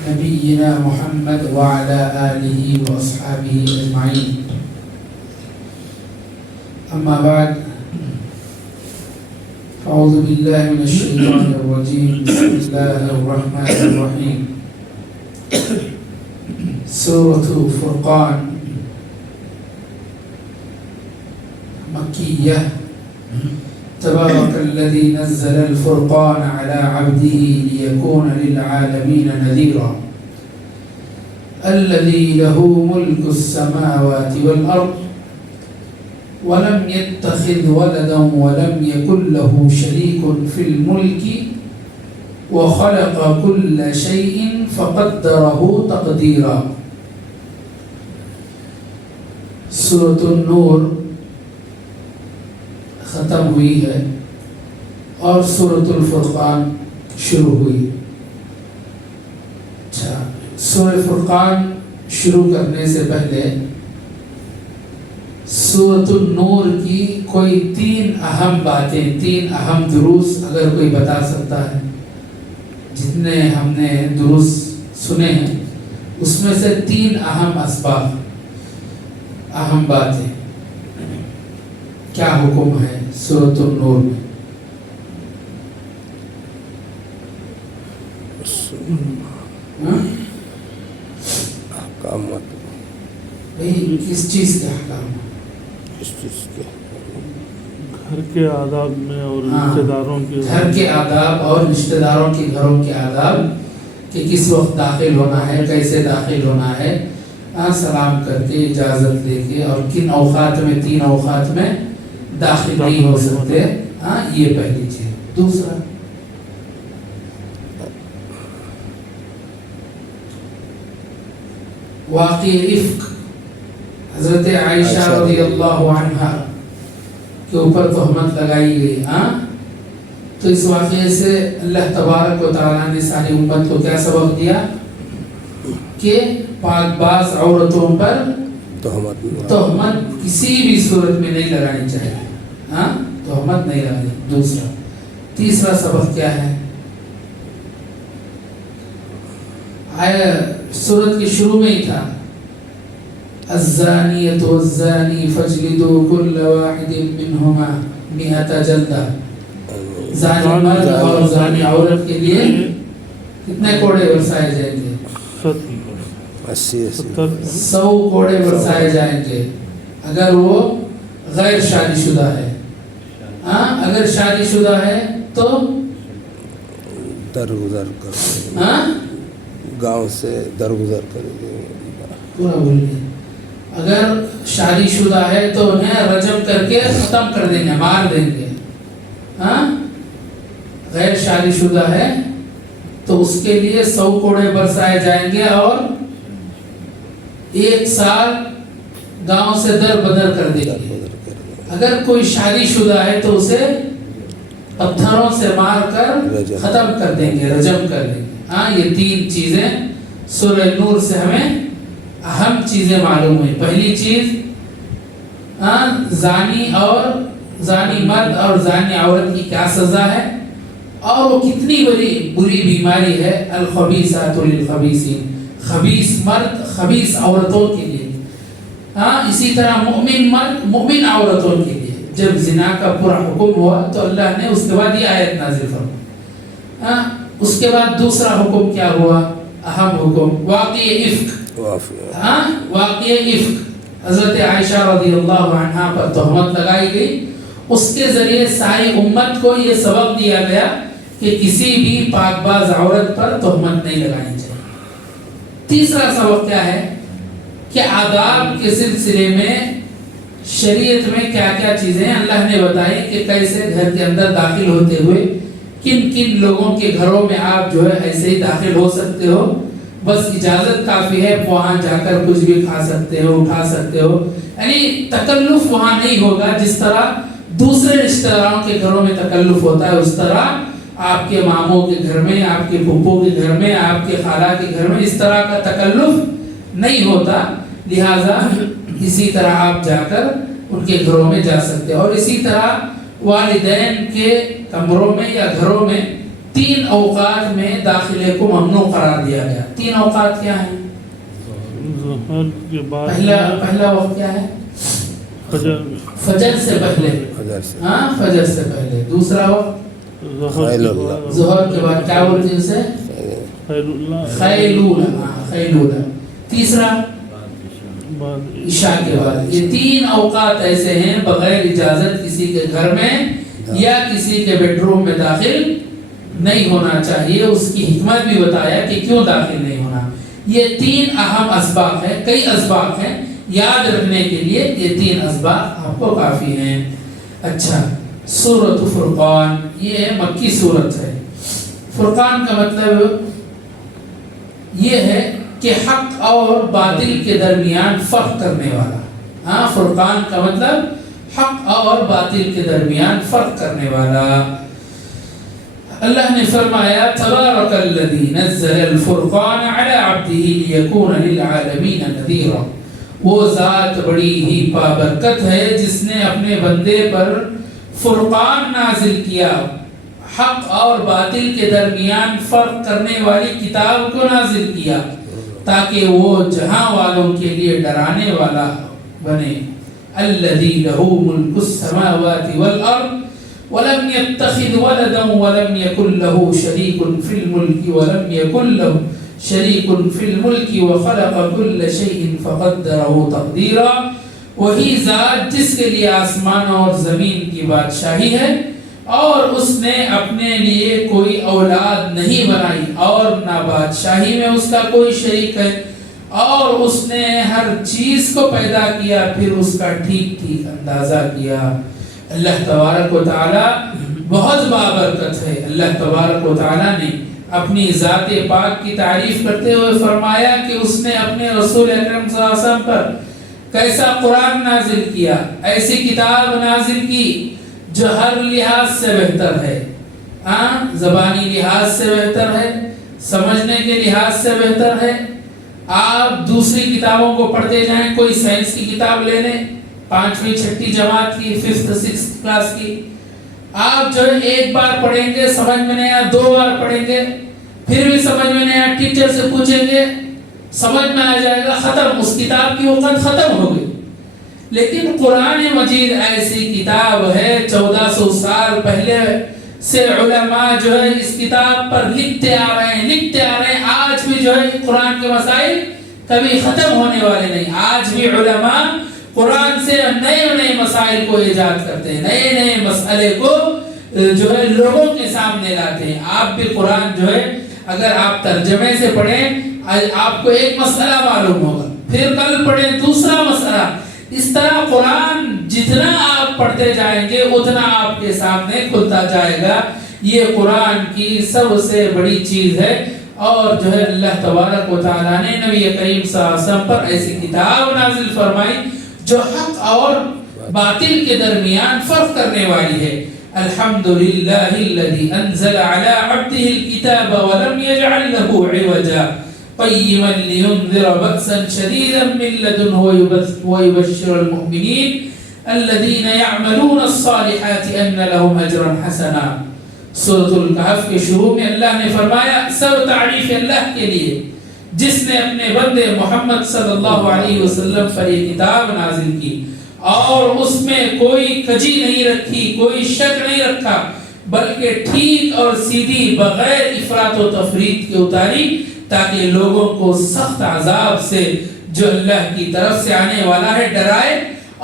نبينا محمد وعلى آله وأصحابه أجمعين. أما بعد، أعوذ بالله من الشيطان الرجيم. بسم الله الرحمن الرحيم. سورة فرقان مكية. تبارك الذي نزل الفرقان على عبده ليكون للعالمين نذيرا الذي له ملك السماوات والأرض ولم يتخذ ولدا ولم يكن له شريك في الملك وخلق كل شيء فقدره تقديرا. سورة النور ختم ہوئی ہے اور سورۃ الفرقان شروع ہوئی. اچھا، سورۃ فرقان شروع کرنے سے پہلے سورۃ النور کی کوئی تین اہم باتیں، تین اہم دروس اگر کوئی بتا سکتا ہے، جتنے ہم نے دروس سنے ہیں اس میں سے تین اہم اسباب، اہم باتیں، کیا حکم ہے سورۃ النور میں؟ احکامات بھئی کس چیز کے احکام؟ اس چیز کے گھر کے آداب میں اور رشتہ داروں کے گھر کے آداب اور رشتہ داروں کے گھروں کے آداب، کہ کس وقت داخل ہونا ہے، کیسے داخل ہونا ہے، سلام کر کے، اجازت لے کے، اور کن اوقات میں، تین اوقات میں داخل نہیں ہو سکتے. یہ پہلی چیز. دوسرا واقع افک، حضرت عائشہ رضی اللہ عنہا کے اوپر تہمت لگائی گئی. تو اس واقعے سے اللہ تبارک و تعالیٰ نے ساری امت کو کیا سبق دیا کہ پاک باز عورتوں پر تہمت کسی بھی صورت میں نہیں لگانی چاہیے. تہمت نہیں لگانی. دوسرا. تیسرا سبق کیا ہے؟ آیا سورت کے شروع میں ہی تھا الزانیۃ والزانی فاجلدوا کل واحد منہما 100 جلدہ. زانی مرد اور زانی عورت کے لیے کتنے کوڑے برسائے جائیں گے؟ 100 کوڑے برسائے جائیں گے اگر وہ غیر شادی شدہ ہے. اگر شادی شدہ ہے تو درگزر کر گاؤں سے درگزر کریں گے. پورا بولیے. اگر شادی شدہ ہے تو انہیں رجم کر کے ختم کر دیں گے، مار دیں گے. غیر شادی شدہ ہے تو اس کے لیے 100 کوڑے برسائے جائیں گے اور 1 سال گاؤں سے در بدر کر دیں گے. اگر کوئی شادی شدہ ہے تو اسے پتھروں سے مار کر ختم کر دیں گے، رجم کر دیں گے. یہ تین چیزیں سورہ نور سے ہمیں اہم چیزیں معلوم ہوئی. پہلی چیز زانی مرد اور زانی عورت کی کیا سزا ہے اور وہ کتنی بری بیماری ہے. الخبیثات للخبیثین، خبیث مرد خبیث عورتوں کے لیے. اسی طرح مومن مرد مومن عورتوں کے لیے. جب زنا کا پورا حکم ہوا تو اللہ نے اس کے بعد یہ آیت نازل فرمائی. اس کے بعد دوسرا حکم کیا ہوا؟ اہم حکم واقع افک. واقع افک، حضرت عائشہ رضی اللہ عنہا پر تہمت لگائی گئی. اس کے ذریعے ساری امت کو یہ سبق دیا گیا کہ کسی بھی پاک باز عورت پر تہمت نہیں لگانی چاہیے. تیسرا سبق کیا ہے کہ آداب کے سلسلے میں شریعت میں کیا کیا چیزیں اللہ نے بتائی کہ کیسے گھر کے اندر داخل ہوتے ہوئے کن کن لوگوں کے گھروں میں آپ جو ہے ایسے ہی داخل ہو سکتے ہو، بس اجازت کافی ہے، وہاں جا کر کچھ بھی کھا سکتے ہو، اٹھا سکتے ہو. یعنی تکلف وہاں نہیں ہوگا. جس طرح دوسرے رشتہ داروں کے گھروں میں تکلف ہوتا ہے اس طرح آپ کے ماموں کے گھر میں، آپ کے پھپھو کے گھر میں، آپ کے خالہ کے گھر میں اس طرح کا تکلف نہیں ہوتا. لہٰذا اسی طرح آپ جا کر ان کے گھروں میں جا سکتے. اور اسی طرح والدین کے کمروں میں یا گھروں میں 3 اوقات میں داخلے کو ممنوع قرار دیا گیا. 3 اوقات کیا ہیں؟ ظہر کے بعد پہلا وقت کیا ہے؟ فجر سے پہلے. ہاں فجر سے پہلے. دوسرا وقت ظہر کے بعد کیا بولتے ہیں اسے؟ خیلولہ. تیسرا عشاء کے بعد. یہ 3 اوقات ایسے ہیں بغیر اجازت کسی کے گھر میں یا کسی کے بیڈ روم میں داخل نہیں ہونا چاہیے. اس کی حکمت بھی بتایا کہ کیوں داخل نہیں ہونا. یہ 3 اہم اسباب ہیں. کئی اسباب ہیں یاد رکھنے کے لیے. یہ 3 اسباب آپ کو کافی ہیں. اچھا سورۃ فرقان یہ مکی سورت ہے. فرقان کا مطلب یہ ہے کہ حق اور باطل کے درمیان فرق کرنے والا. ہاں فرقان کا مطلب حق اور باطل کے درمیان فرق کرنے والا. اللہ نے فرمایا تبارک الذی نزل الفرقان علی عبدہ لیکون للعالمین نذیرا. وہ ذات بڑی ہی بابرکت ہے جس نے اپنے بندے پر فرقان نازل کیا, حق اور باطل کے درمیان فرق کرنے والی کتاب کو نازل کیا تاکہ وہ جہاں والوں کے لیے ڈرانے والا بنے. الذی لہ ملک السماوات والارض ولم يتخذ ولدا ولم يكن له شريك في الملك ولم يكن له شريك في الملك وخلق كل شيء فقدره تقديرا. وہی ذات جس کے لیے آسمان اور زمین کی بادشاہی ہے اور اس نے اپنے لیے کوئی اولاد نہیں بنائی اور نہ بادشاہی میں اس کا کوئی شریک ہے, اور اس نے ہر چیز کو پیدا کیا پھر اس کا ٹھیک ٹھیک اندازہ کیا. اللہ تبارک و تعالی بہت بابرکت ہے. اللہ تبارک و تعالی نے اپنی ذات پاک کی تعریف کرتے ہوئے فرمایا کہ اس نے اپنے رسول اکرم صلی اللہ علیہ وسلم پر کیسا قرآن نازل کیا, ایسی کتاب نازل کی جو ہر لحاظ سے بہتر ہے. زبانی لحاظ سے بہتر ہے, سمجھنے کے لحاظ سے بہتر ہے. آپ دوسری کتابوں کو پڑھتے جائیں, کوئی سائنس کی کتاب لے لیں 5ویں 6ٹھی جماعت کی 5th 6th کلاس کی, آپ جو ہے ایک بار پڑھیں گے سمجھ میں نہیں آیا, 2 بار پڑھیں گے پھر بھی سمجھ میں نہیں آیا, ٹیچر سے پوچھیں گے سمجھ میں آ جائے گا, ختم, اس کتاب کی وقت ختم ہو گئی. لیکن قرآن مجید ایسی کتاب ہے 1400 سال پہلے سے علماء جو ہے اس کتاب پر لکھتے آ رہے ہیں. آج بھی جو ہے قرآن کے مسائل کبھی ختم ہونے والے نہیں. آج بھی علماء قرآن سے نئے مسائل کو ایجاد کرتے ہیں, نئے مسئلے کو جو ہے لوگوں کے سامنے لاتے ہیں. آپ بھی قرآن جو ہے اگر آپ ترجمے سے پڑھیں آپ کو ایک مسئلہ معلوم ہوگا, پھر کل پڑھیں دوسرا مسئلہ. اس طرح قرآن جتنا آپ پڑھتے جائیں گے اتنا آپ کے سامنے کھلتا جائے گا. یہ قرآن کی سب سے بڑی چیز ہے, اور جو ہے اللہ تبارک و تعالیٰ نے نبی کریم صلی اللہ علیہ وسلم پر ایسی کتاب نازل فرمائی جو حق اور باطل کے درمیان فرق کرنے والی ہے. الحمدللہ الذی انزل علی عبدہ الکتاب ولم یجعل لہ عوجا قیما لینذر بأسا شدیدا من لدنہ ویبشر المؤمنین الذین یعملون الصالحات ان لهم اجرا حسنا. سورۃ الکہف کے شروع میں اللہ نے فرمایا سب تعریف اللہ کے لیے جس نے اپنے بندے محمد صلی اللہ علیہ وسلم پر یہ کتاب نازل کی اور اس میں کوئی کجی نہیں رکھی, کوئی شک نہیں رکھا, بلکہ ٹھیک اور سیدھی بغیر افراط و تفریط کے اتاری تاکہ لوگوں کو سخت عذاب سے جو اللہ کی طرف سے آنے والا ہے ڈرائے,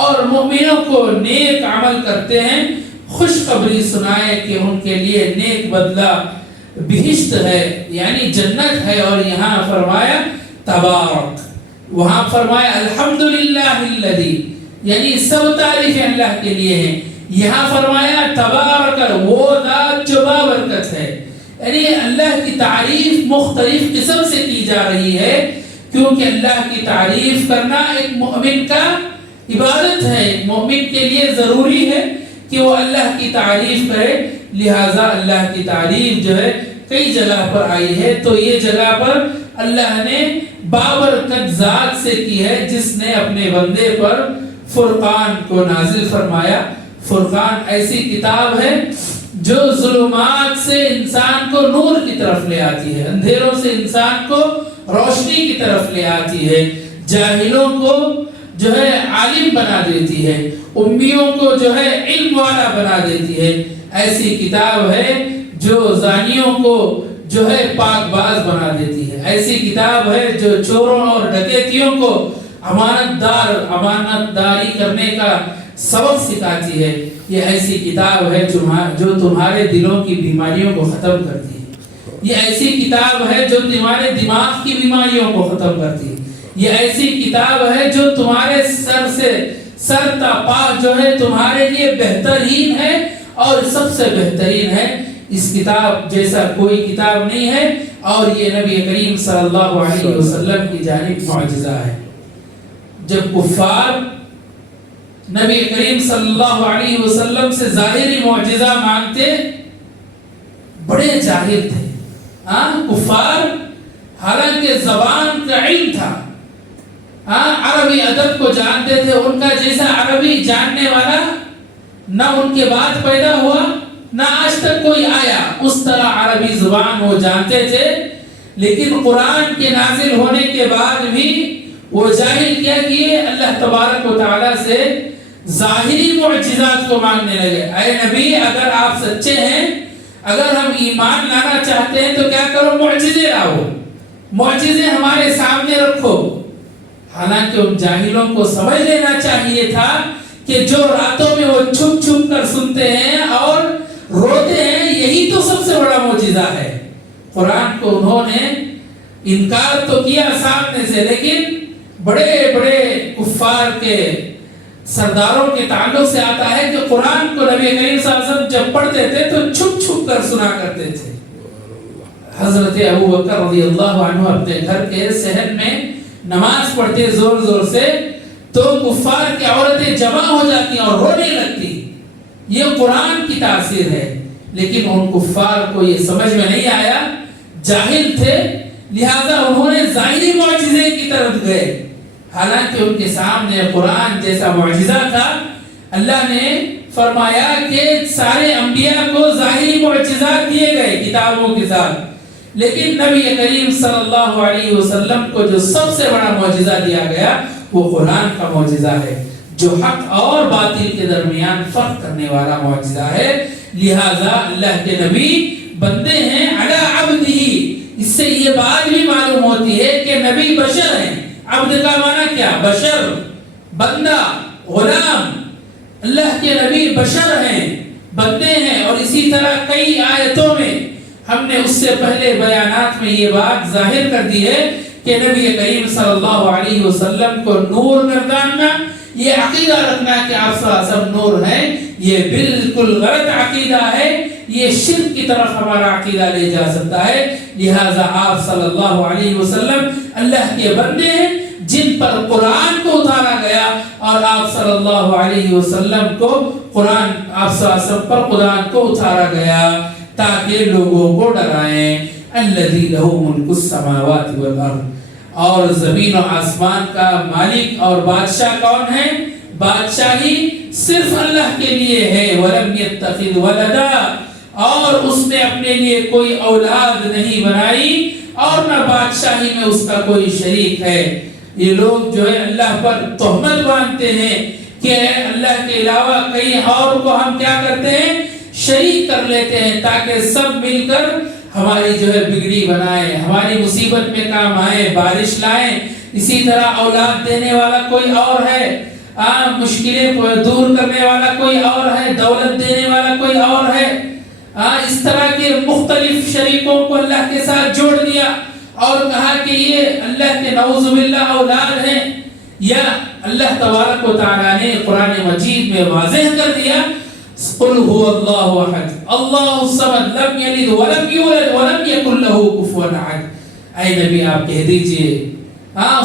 اور مومنوں کو نیک عمل کرتے ہیں خوشخبری سنائے کہ ان کے لیے نیک بدلہ بہشت ہے یعنی جنت ہے. اور یہاں فرمایا تبارک, وہاں فرمایا الحمدللہ الذی, یعنی سب تعریف اللہ کے لیے ہیں. یہاں فرمایا تبارک, وہ ذات جو بابرکت ہے, یعنی اللہ کی تعریف مختلف قسم سے کی جا رہی ہے کیونکہ اللہ کی تعریف کرنا ایک مومن کا عبادت ہے. ایک مومن کے لیے ضروری ہے کہ وہ اللہ کی تعریف کرے, لہذا اللہ کی تعریف جو ہے کئی جگہ پر آئی ہے. تو یہ جگہ پر اللہ نے بابرکت ذات سے کی ہے جس نے اپنے بندے پر فرقان کو نازل فرمایا. فرقان ایسی کتاب ہے جو ظلمات سے انسان کو نور کی طرف لے آتی ہے، اندھیروں سے انسان کو روشنی کی طرف لے آتی ہے، جاہلوں کو جو ہے عالم بنا دیتی ہے، امیوں کو جو ہے علم والا بنا دیتی ہے۔ ایسی کتاب ہے جو زانیوں کو جو ہے پاک باز بنا دیتی ہے، ایسی کتاب ہے جو چوروں اور ڈکیتیوں کو امانت داری کرنے کا سبق سکھاتی ہے۔ یہ ایسی کتاب ہے جو تمہارے دلوں کی بیماریوں کو ختم کرتی ہے، یہ ایسی کتاب ہے جو تمہارے دماغ کی بیماریوں کو ختم کرتی ہے، یہ ایسی کتاب ہے جو تمہارے سر تا پا جو ہے تمہارے لیے بہترین ہے اور سب سے بہترین ہے۔ اس کتاب جیسا کوئی کتاب نہیں ہے، اور یہ نبی کریم صلی اللہ علیہ وسلم کی جانب معجزہ ہے۔ جب کفار نبی کریم صلی اللہ علیہ وسلم سے ظاہری معجزہ مانگتے، بڑے جاہل تھے کفار، حالانکہ زبان کا علم تھا، عربی ادب کو جانتے تھے، ان کا جیسا عربی جاننے والا نہ ان کے بعد پیدا ہوا نہ آج تک کوئی آیا، اس طرح عربی زبان وہ جانتے تھے، لیکن قرآن کے نازل ہونے کے بعد بھی وہ جاہل کیا کیے، اللہ تبارک و تعالی سے ظاہری معجزات کو مانگنے لگے۔ اے نبی، اگر آپ سچے ہیں، اگر ہم ایمان لانا چاہتے ہیں تو کیا کرو، معجزے لاؤ، معجزے ہمارے سامنے رکھو۔ حالانکہ ان جاہلوں کو سمجھ لینا چاہیے تھا کہ جو راتوں میں وہ چھپ چھپ کر سنتے ہیں اور روتے ہیں، یہی تو سب سے بڑا معجزہ ہے۔ قرآن کو انہوں نے انکار تو کیا سامنے سے، لیکن بڑے بڑے کفار کے سرداروں کے تعلق سے آتا ہے کہ قرآن کو نبی کریم صلی اللہ علیہ وسلم جب پڑھتے تھے تو چھپ چھپ کر سنا کرتے تھے۔ حضرت ابو بکر رضی اللہ عنہ اپنے گھر کے صحن میں نماز پڑھتے زور زور سے، تو کفار کی عورتیں جمع ہو جاتی اور رونے لگتی۔ یہ قرآن کی تاثیر ہے، لیکن ان کفار کو یہ سمجھ میں نہیں آیا، جاہل تھے، لہذا انہوں نے ظاہری معجزے کی طرف گئے، حالانکہ ان کے سامنے قرآن جیسا معجزہ تھا۔ اللہ نے فرمایا کہ سارے انبیاء کو ظاہری معجزات دیے گئے کتابوں کے ساتھ، لیکن نبی کریم صلی اللہ علیہ وسلم کو جو سب سے بڑا معجزہ دیا گیا وہ قرآن کا معجزہ ہے، جو حق اور باطل کے درمیان فرق کرنے والا معجزہ ہے۔ لہذا اللہ کے نبی بندے ہیں علی عبدہ، اس سے یہ بات بھی معلوم ہوتی ہے کہ نبی بشر ہیں۔ عبد کا معنی کیا؟ بشر، بندہ، غلام۔ اللہ کے نبی بشر ہیں، بندے ہیں، اور اسی طرح کئی آیتوں میں ہم نے اس سے پہلے بیانات میں یہ بات ظاہر کر دی ہے کہ نبی کریم صلی اللہ علیہ وسلم کو نور گرداننا، یہ عقیدہ رکھنا کہ آپ صلی اللہ علیہ وسلم نور ہیں، یہ بالکل غلط عقیدہ ہے، یہ شرک کی طرف ہمارا عقیدہ لے جا سکتا ہے۔ لہٰذا آپ صلی اللہ علیہ وسلم اللہ کے بندے ہیں جن پر قرآن کو اتارا گیا، اور آپ صلی اللہ علیہ وسلم کو قرآن، آپ صلی اللہ علیہ وسلم پر قرآن کو اتارا گیا تاکہ لوگوں کو ڈرائیں۔ الذی لہ ملک السماوات والارض، اور زمین و آسمان کا مالک اور بادشاہ کون ہے؟ بادشاہی صرف اللہ کے لیے ہے۔ ولم یتخذ ولدا، اور اس نے اپنے لیے کوئی اولاد نہیں بنائی، اور نہ بادشاہی میں اس کا کوئی شریک ہے۔ یہ لوگ جو ہے اللہ پر تہمت باندھتے ہیں کہ اللہ کے علاوہ کہیں اور کو ہم کیا کرتے ہیں؟ شریک کر لیتے ہیں، تاکہ سب مل کر ہماری جو ہے بگڑی بنائیں، ہماری مصیبت میں کام آئیں، بارش لائیں۔ اسی طرح اولاد دینے والا کوئی اور ہے، مشکلیں دور کرنے والا کوئی اور ہے، دولت دینے والا کوئی اور ہے۔ اس طرح کے مختلف شریکوں کو اللہ کے ساتھ جوڑ دیا اور کہا کہ یہ اللہ کے نعوذ باللہ اولاد ہیں۔ یا اللہ تبارک و تعالیٰ نے قرآن مجید میں واضح کر دیا، قل هو اللہ احد اللہ الصمد لم یلد ولم یولد ولم یکن لہ کفوا احد۔ اے نبی آپ کہہ دیجئے،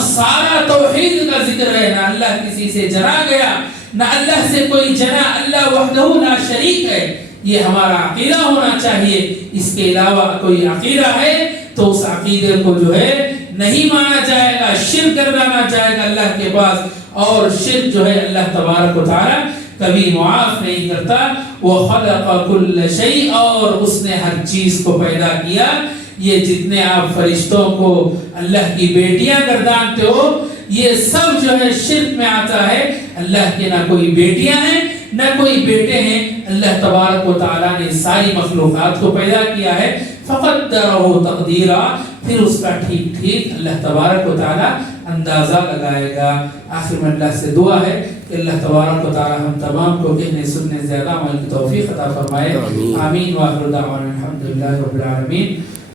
سارا توحید کا ذکر ہے، نہ اللہ کسی سے جنا گیا، نہ اللہ سے کوئی جنا، اللہ وحدہ لا شریک ہے۔ یہ ہمارا عقیدہ ہونا چاہیے۔ اس کے علاوہ کوئی عقیدہ ہے تو اس عقیدے کو جو ہے نہیں مانا جائے گا، شرک کردانا جائے گا اللہ کے پاس، اور شرک جو ہے اللہ تبارک و تعالی کبھی معاف نہیں کرتا. وَخَلَقَ كُلَّ شَيْءٍ اور اس نے ہر چیز کو پیدا کیا. یہ جتنے آپ فرشتوں کو اللہ کی بیٹیاں گردانتے ہو یہ سب جو ہے شرک میں آتا ہے. اللہ کے نہ کوئی بیٹیاں ہیں نہ کوئی بیٹے ہیں. اللہ تبارک و تعالیٰ نے ساری مخلوقات کو پیدا کیا ہے. فَقَدَّرَهُ تَقْدِيرًا پھر اس کا ٹھیک ٹھیک اللہ تبارک و تعالیٰ اندازہ لگائے گا. آخر میں اللہ سے دعا ہے کہ اللہ تبارک و تعالیٰ ہم تمام کو کہنے سننے زیادہ عمل کی توفیق عطا فرمائے. آمین. وآخر دعوانا الحمدللہ رب العالمین.